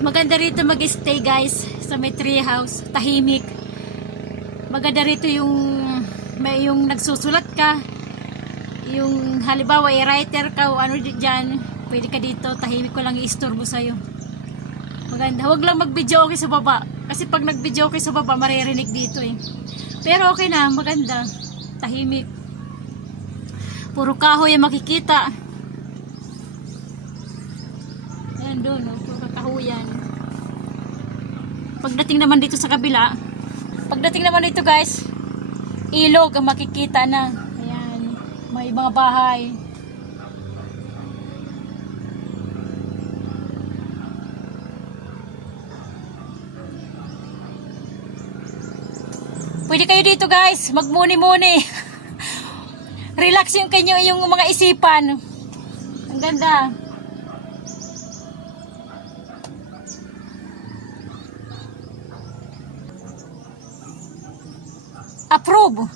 Maganda rito mag-stay guys sa may tree house, tahimik. Maganda rito yung may yung nagsusulat ka, yung halimbawa i-writer ka o ano diyan, pwede ka dito, tahimik ko lang i-istorbo sa'yo. Maganda. Huwag lang mag-video okay sa baba kasi pag nag-video okay sa baba maririnig dito eh. Pero okay na, maganda, tahimik, puro kahoy yung makikita. Ayan doon, no? Puro kahoyan. Pagdating naman dito sa kabila, pagdating naman dito guys, ilog ang makikita na. Ayan, may mga bahay. Pwede kayo dito guys, magmuni-muni. Relax yung kanyo, yung mga isipan. Ang ganda. Approve.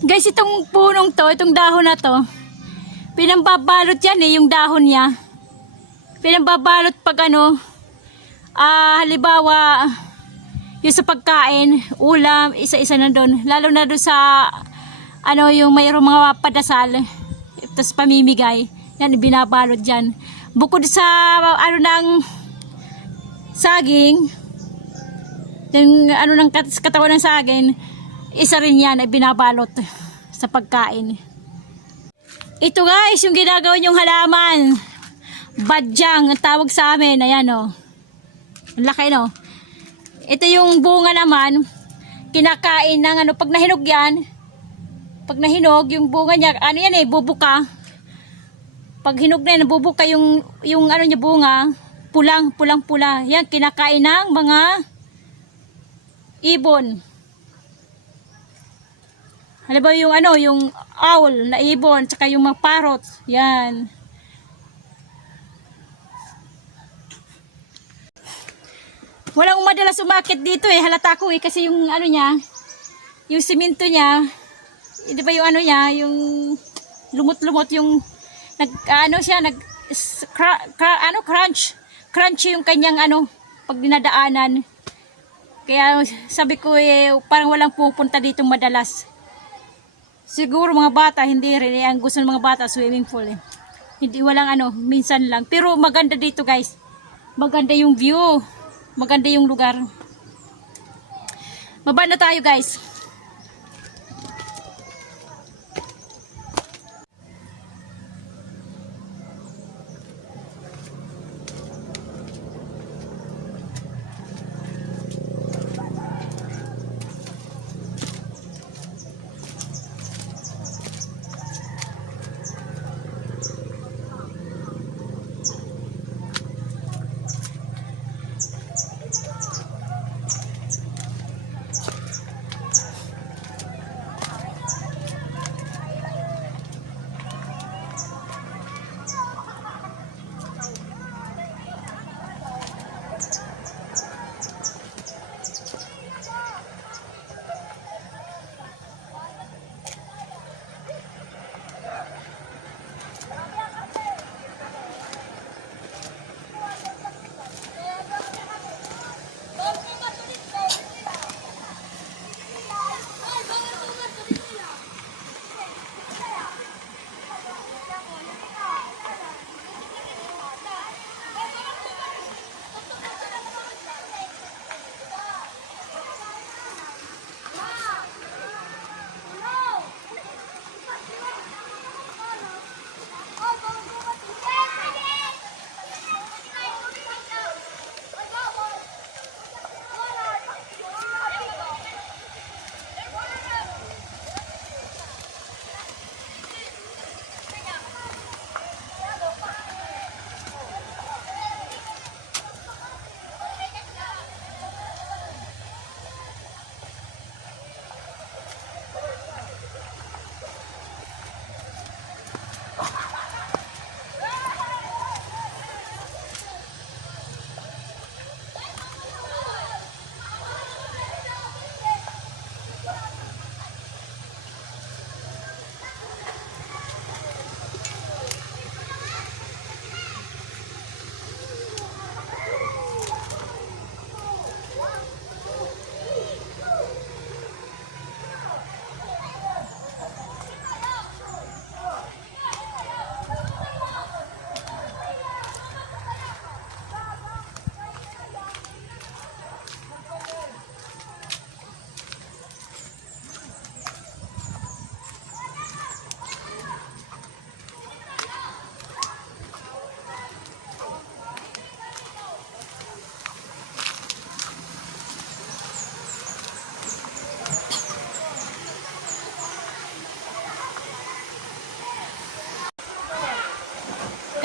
Guys, itong punong to, itong dahon na to, pinambabalot yan eh, yung dahon niya. Pinambabalot pag ano, halimbawa, yung sa pagkain, ulam, isa-isa na doon. Lalo na doon sa, ano, yung mayroong mga padasal, tapos pamimigay. Yan, binabalot dyan. Bukod sa, ano ng saging, yung ano ng katawan ng saging, isa rin yan ay binabalot sa pagkain. Ito guys, yung ginagawa yung halaman. Badyang, ang tawag sa amin. Ayan o. Ang laki no. Ito yung bunga naman. Kinakain ng ano, pag nahinog yan. Pag nahinog, yung bunga niya, ano yan eh, bubuka. Pag hinog na yan, bubuka yung ano niya bunga. Pulang-pula. Yan, kinakain ng mga ibon. Halimbawa yung ano, yung owl na ibon, tsaka yung mga parrot, yan. Walang madalas umakit dito eh, halata ko eh, kasi yung ano niya, yung simento niya, di ba yung ano niya, yung lumot-lumot yung, ano siya, crunchy yung kanyang ano, pag dinadaanan. Kaya sabi ko eh, parang walang pupunta dito madalas. Siguro mga bata, hindi rin. Ang gusto ng mga bata, swimming pool eh. Hindi, walang ano, minsan lang. Pero maganda dito guys. Maganda yung view. Maganda yung lugar. Baba na tayo guys.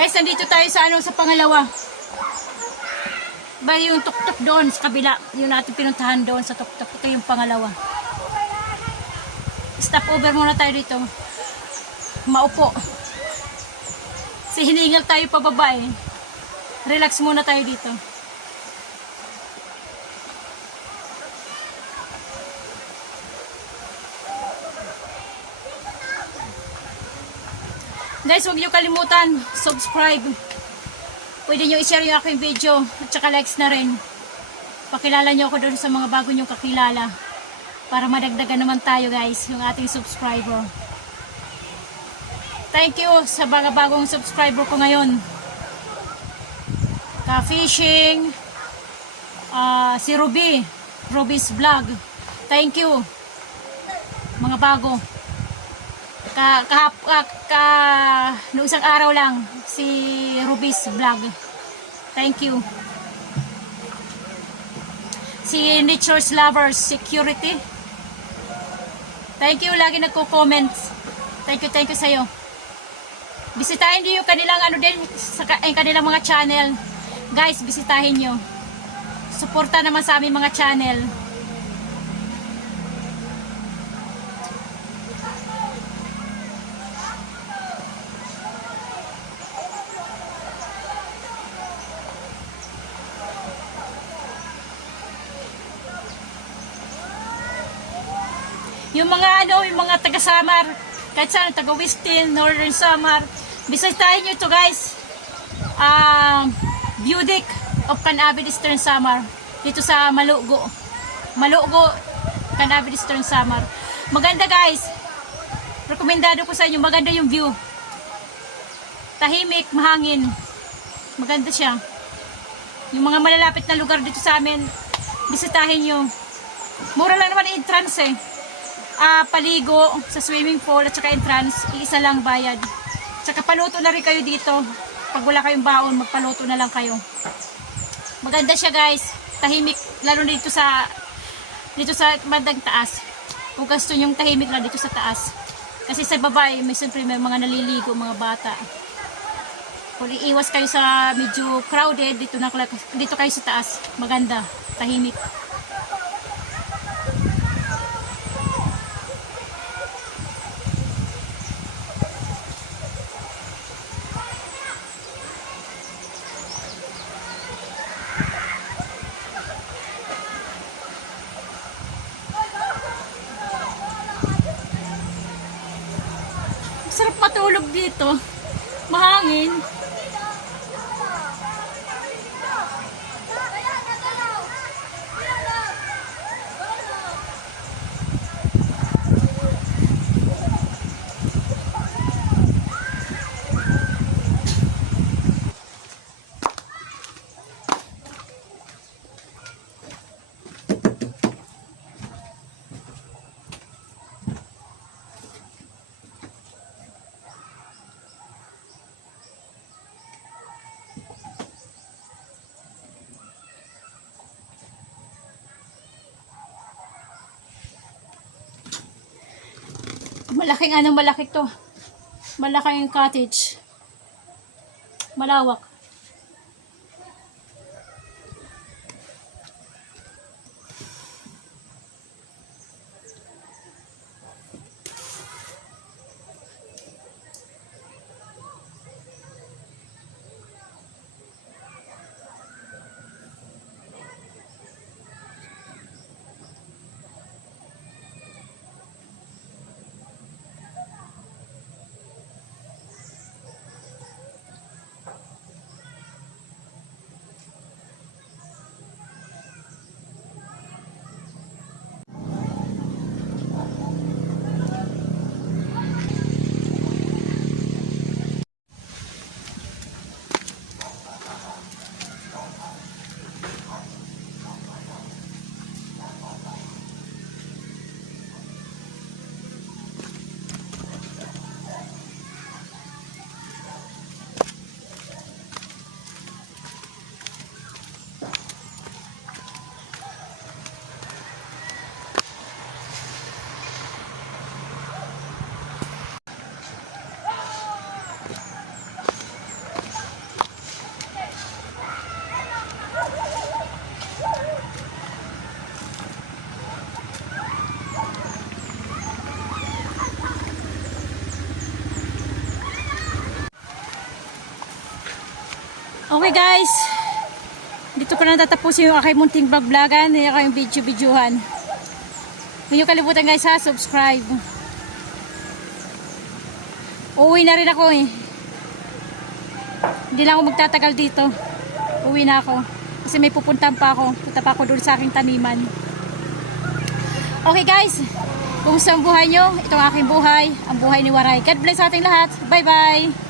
Guys, nandito tayo sa ano, sa pangalawa. Ba yung tuktok doon sa kabila, yung natin pinuntahan doon sa tuktok. Ito yung pangalawa. Stop over muna tayo dito. Maupo. Si hiningal tayo pababa eh. Relax muna tayo dito. Guys, huwag niyo kalimutan, subscribe. Pwede niyo i-share yung aking video at saka likes na rin. Pakilala niyo ako doon sa mga bago niyong kakilala para madagdagan naman tayo guys, yung ating subscriber. Thank you sa mga bagong subscriber ko ngayon. Ka-fishing, si Ruby, Ruby's Vlog. Thank you. Mga bago. Noong isang araw lang si Ruby's Vlog. Thank you. Si Nature's Lovers Security. Thank you, lagi nagko-comment. Thank you sa'yo. Bisitahin niyo yung kanilang ano din, kanilang mga channel. Guys, bisitahin niyo. Suporta naman sa aming mga channel. Yung mga ano, yung mga taga Samar, kahit saan, taga Westin, Northern Samar, bisitahin nyo ito guys. Budik of Canabid Eastern Samar, dito sa Malugo. Malugo, Canabid Eastern Samar. Maganda guys. Rekomendado ko sa inyo, maganda yung view. Tahimik, mahangin. Maganda siya. Yung mga malalapit na lugar dito sa amin, bisitahin nyo. Mura lang naman entrance eh. Paligo sa swimming pool at saka entrance, iisa lang bayad. Tsaka paluto na rin kayo dito. Pag wala kayong baon, magpaluto na lang kayo. Maganda siya guys. Tahimik, lalo dito sa bandang taas. Kung gusto yung tahimik lang dito sa taas. Kasi sa baba, may siyempre may mga naliligo, mga bata. Kung iiwas kayo sa medyo crowded, dito kayo sa taas. Maganda, tahimik. Sarap matulog dito. Mahangin. Malaki to. Malaking cottage. Malawak. Okay guys, dito ko na tatapusin yung aking munting vlog-vlogan, yung aking video-videohan. Huwag niyo kalimutan guys ha, subscribe. Uuwi na rin ako eh. Hindi lang ako magtatagal dito. Uwi na ako. Kasi may pupuntahan pa ako. Punta pa ako doon sa aking taniman. Okay guys, kumusta ang buhay nyo? Ito ang aking buhay. Ang buhay ni Waray. God bless sa ating lahat. Bye bye.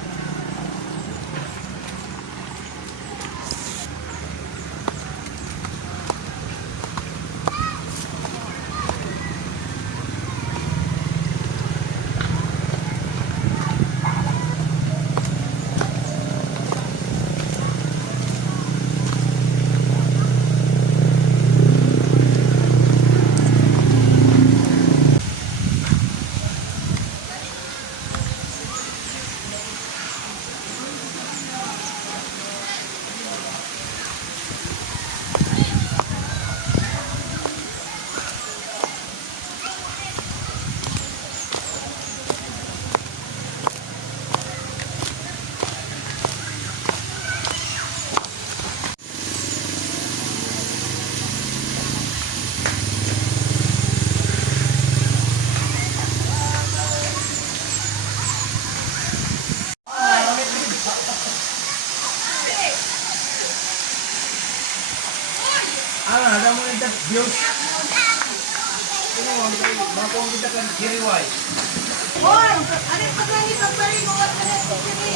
Ada mo yung views. Mapong kita kan kiriway. Hoy! Ano pa gani pagpari mo at ano sa kiri?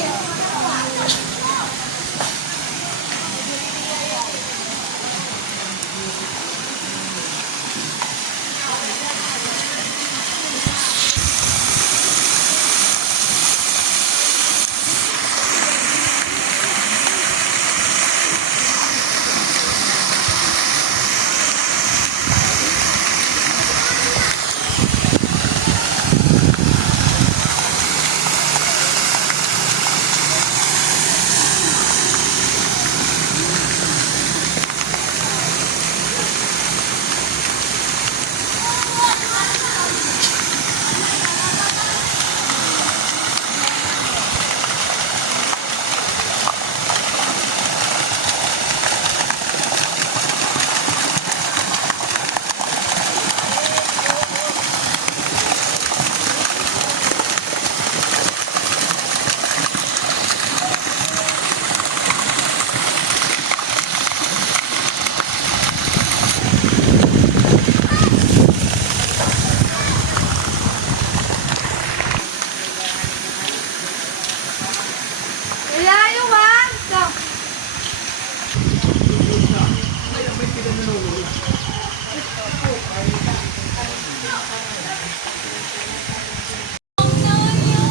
Ilayo man! Go!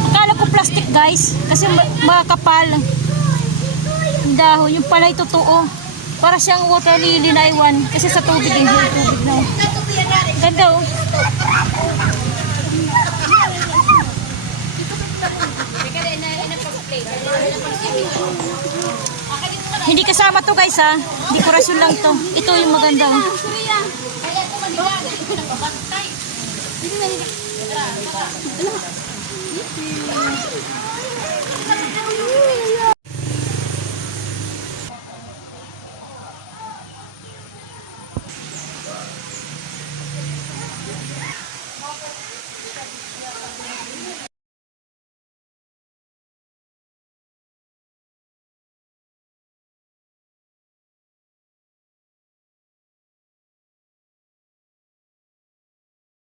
Akala ko plastic guys, kasi makakapal. Yung dahon, yung palay totoo. Para siyang water lily na iwan. Kasi sa tubig din, yung tubig na. Ganda oh. Hindi kasama to guys ha. Dekorasyon lang to. Ito yung maganda oh.